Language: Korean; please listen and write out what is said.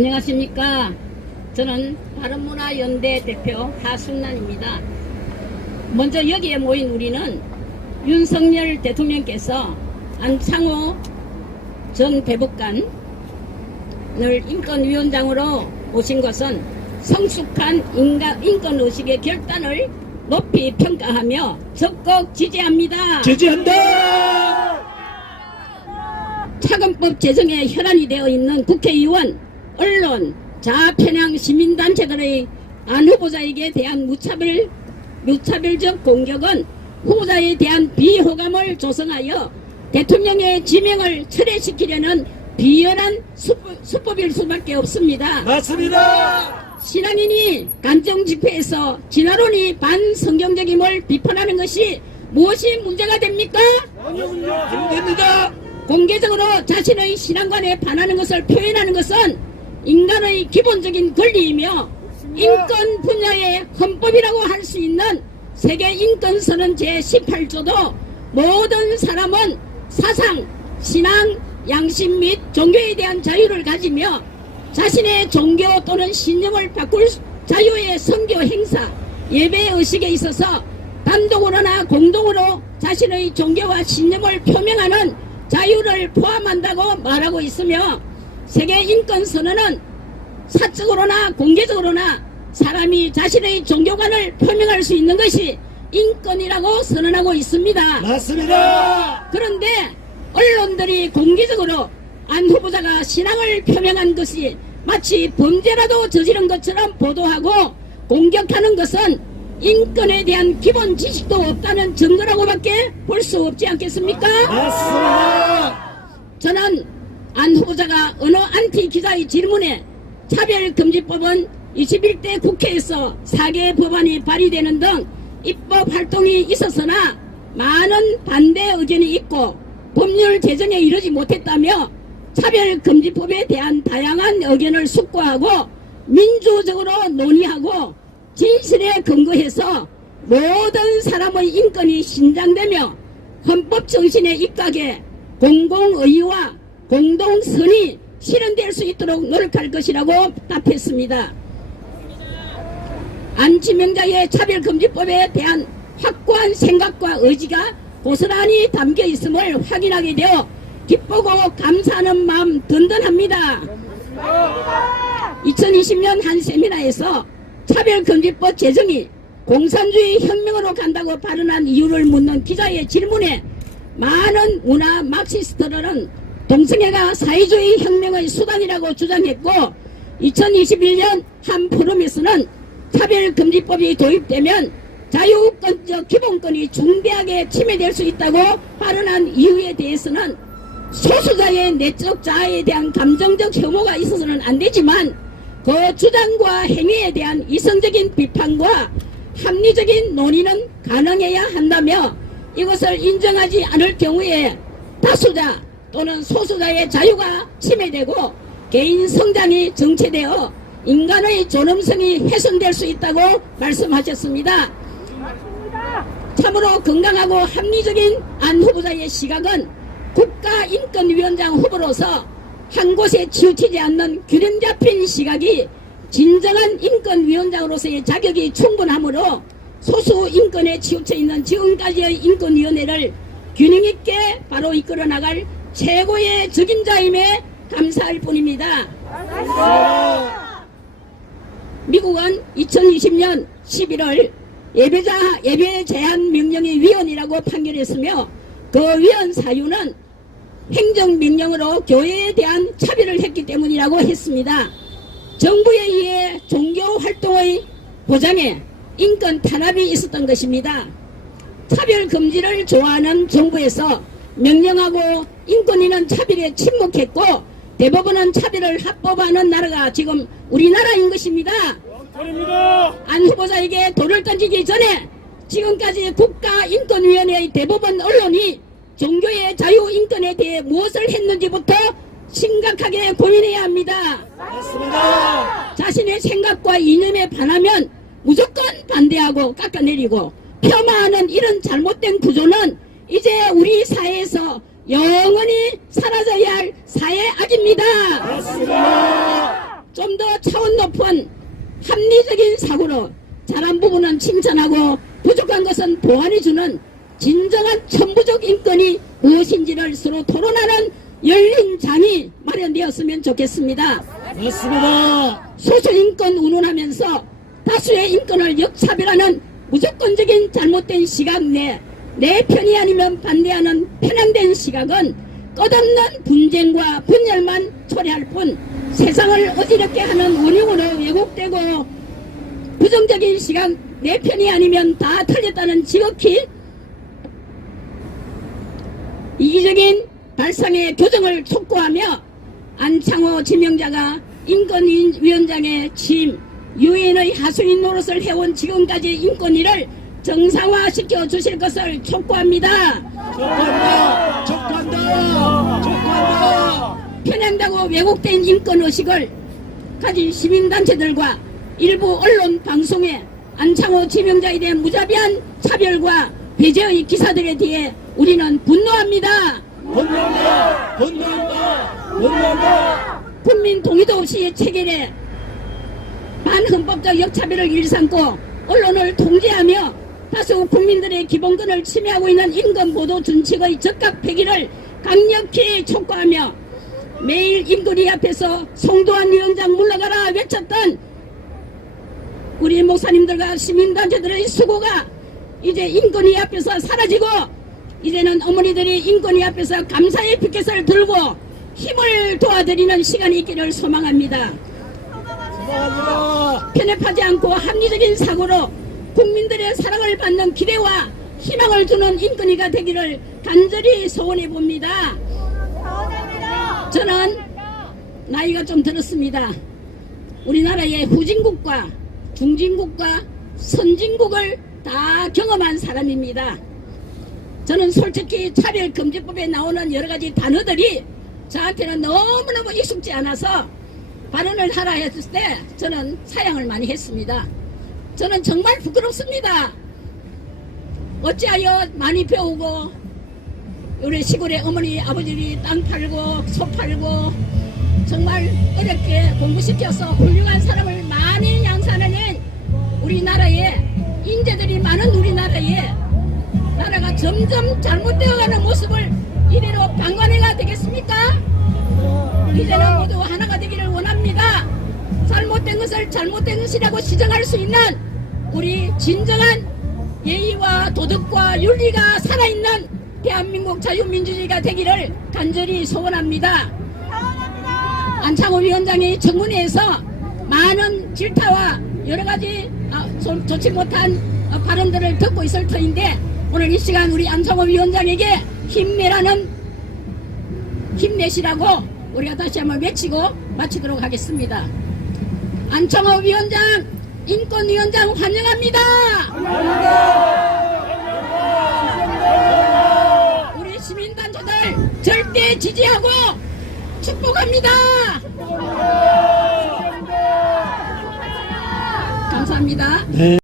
안녕하십니까. 저는 바른문화연대 대표 하순란입니다. 먼저 여기에 모인 우리는 윤석열 대통령께서 안창호 전 대법관을 인권위원장으로 모신 것은 성숙한 인권의식의 결단을 높이 평가하며 적극 지지합니다. 지지한다! 차관법 제정에 혈안이 되어 있는 국회의원, 언론, 자편향 시민단체들의 안 후보자에게 대한 무차별적 공격은 후보자에 대한 비호감을 조성하여 대통령의 지명을 철회시키려는 비열한 수법일 수밖에 없습니다. 맞습니다! 신앙인이 간정 집회에서 진화론이 반성경적임을 비판하는 것이 무엇이 문제가 됩니까? 안 됩니다! 공개적으로 자신의 신앙관에 반하는 것을 표현하는 것은 인간의 기본적인 권리이며 인권 분야의 헌법이라고 할 수 있는 세계인권선언 제18조도 모든 사람은 사상, 신앙, 양심 및 종교에 대한 자유를 가지며 자신의 종교 또는 신념을 바꿀 자유의 선교 행사, 예배의식에 있어서 단독으로나 공동으로 자신의 종교와 신념을 표명하는 자유를 포함한다고 말하고 있으며 세계인권선언은 사적으로나 공개적으로나 사람이 자신의 종교관을 표명할 수 있는 것이 인권이라고 선언하고 있습니다. 맞습니다! 그런데 언론들이 공개적으로 안 후보자가 신앙을 표명한 것이 마치 범죄라도 저지른 것처럼 보도하고 공격하는 것은 인권에 대한 기본 지식도 없다는 증거라고밖에 볼 수 없지 않겠습니까? 맞습니다! 저는 안 후보자가 어느 안티 기자의 질문에 차별금지법은 21대 국회에서 4개 법안이 발의되는 등 입법 활동이 있었으나 많은 반대 의견이 있고 법률 제정에 이르지 못했다며 차별금지법에 대한 다양한 의견을 숙고하고 민주적으로 논의하고 진실에 근거해서 모든 사람의 인권이 신장되며 헌법 정신에 입각해 공공의와 공동선이 실현될 수 있도록 노력할 것이라고 답했습니다. 안 지명자의 차별금지법에 대한 확고한 생각과 의지가 고스란히 담겨 있음을 확인하게 되어 기쁘고 감사하는 마음 든든합니다. 2020년 한 세미나에서 차별금지법 제정이 공산주의 혁명으로 간다고 발언한 이유를 묻는 기자의 질문에 많은 문화 막시스트들은 동성애가 사회주의 혁명의 수단이라고 주장했고 2021년 한 포럼에서는 차별금지법이 도입되면 자유권적 기본권이 중대하게 침해될 수 있다고 발언한 이유에 대해서는 소수자의 내적 자아에 대한 감정적 혐오가 있어서는 안 되지만 그 주장과 행위에 대한 이성적인 비판과 합리적인 논의는 가능해야 한다며 이것을 인정하지 않을 경우에 다수자 또는 소수자의 자유가 침해되고 개인 성장이 정체되어 인간의 존엄성이 훼손될 수 있다고 말씀하셨습니다. 참으로 건강하고 합리적인 안 후보자의 시각은 국가인권위원장 후보로서 한 곳에 치우치지 않는 균형 잡힌 시각이 진정한 인권위원장으로서의 자격이 충분하므로 소수 인권에 치우쳐 있는 지금까지의 인권위원회를 균형 있게 바로 이끌어 나갈 최고의 적임자임에 감사할 뿐입니다. 미국은 2020년 11월 예배 제한 명령의 위헌이라고 판결했으며 그 위헌 사유는 행정명령으로 교회에 대한 차별을 했기 때문이라고 했습니다. 정부에 의해 종교활동의 보장에 인권 탄압이 있었던 것입니다. 차별금지를 좋아하는 정부에서 명령하고 인권위는 차별에 침묵했고 대법원은 차별을 합법화하는 나라가 지금 우리나라인 것입니다. 안 후보자에게 돌을 던지기 전에 지금까지 국가인권위원회의 대법원 언론이 종교의 자유인권에 대해 무엇을 했는지부터 심각하게 고민해야 합니다. 맞습니다. 자신의 생각과 이념에 반하면 무조건 반대하고 깎아내리고 폄하하는 이런 잘못된 구조는 이제 우리 사회에서 영원히 사라져야 할 사회악입니다. 맞습니다. 좀 더 차원 높은 합리적인 사고로 잘한 부분은 칭찬하고 부족한 것은 보완해주는 진정한 천부적 인권이 무엇인지를 서로 토론하는 열린 장이 마련되었으면 좋겠습니다. 맞습니다. 소수인권 운운하면서 다수의 인권을 역차별하는 무조건적인 잘못된 시각 내 편이 아니면 반대하는 편향된 시각은 끝없는 분쟁과 분열만 초래할 뿐 세상을 어지럽게 하는 원흉으로 왜곡되고 부정적인 시각 내 편이 아니면 다 틀렸다는 지극히 이기적인 발상의 교정을 촉구하며 안창호 지명자가 인권위원장의 취임 유엔의 하수인 노릇을 해온 지금까지 인권위를 정상화시켜 주실 것을 촉구합니다. 촉구한다. 촉구한다. 촉구한다. 편향되고 왜곡된 인권의식을 가진 시민단체들과 일부 언론 방송에 안창호 지명자에 대한 무자비한 차별과 배제의 기사들에 대해 우리는 분노합니다. 분노한다. 분노한다. 분노한다. 국민 동의도 없이 체결해 반헌법적 역차별을 일삼고 언론을 통제하며 다수 국민들의 기본권을 침해하고 있는 인권보도 준칙의 적각 폐기를 강력히 촉구하며 매일 인권위 앞에서 송도한 위원장 물러가라 외쳤던 우리 목사님들과 시민단체들의 수고가 이제 인권위 앞에서 사라지고 이제는 어머니들이 인권위 앞에서 감사의 피켓을 들고 힘을 도와드리는 시간이 있기를 소망합니다. 소망합니다. 편협하지 않고 합리적인 사고로 국민들의 사랑을 받는 기대와 희망을 주는 인권위가 되기를 간절히 소원해 봅니다. 저는 나이가 좀 들었습니다. 우리나라의 후진국과 중진국과 선진국을 다 경험한 사람입니다. 저는 솔직히 차별금지법에 나오는 여러가지 단어들이 저한테는 너무너무 익숙지 않아서 발언을 하라 했을 때 저는 사양을 많이 했습니다. 저는 정말 부끄럽습니다. 어찌하여 많이 배우고 우리 시골에 어머니 아버지들이 땅 팔고 소 팔고 정말 어렵게 공부시켜서 훌륭한 사람을 많이 양산하는 우리나라에 인재들이 많은 우리나라에 나라가 점점 잘못되어가는 모습을 이대로 방관해가 되겠습니까? 이제는 모두 하나가 되기를 원합니다. 잘못된 것을 잘못된 것이라고 시정할 수 있는 우리 진정한 예의와 도덕과 윤리가 살아있는 대한민국 자유민주주의가 되기를 간절히 소원합니다. 안창호 위원장이 청문회에서 많은 질타와 여러가지 좋지 못한 발언들을 듣고 있을 터인데 오늘 이 시간 우리 안창호 위원장에게 힘내시라고 우리가 다시 한번 외치고 마치도록 하겠습니다. 안창호 위원장, 인권위원장 환영합니다. 우리 시민단체들 절대 지지하고 축복합니다. 감사합니다. 네.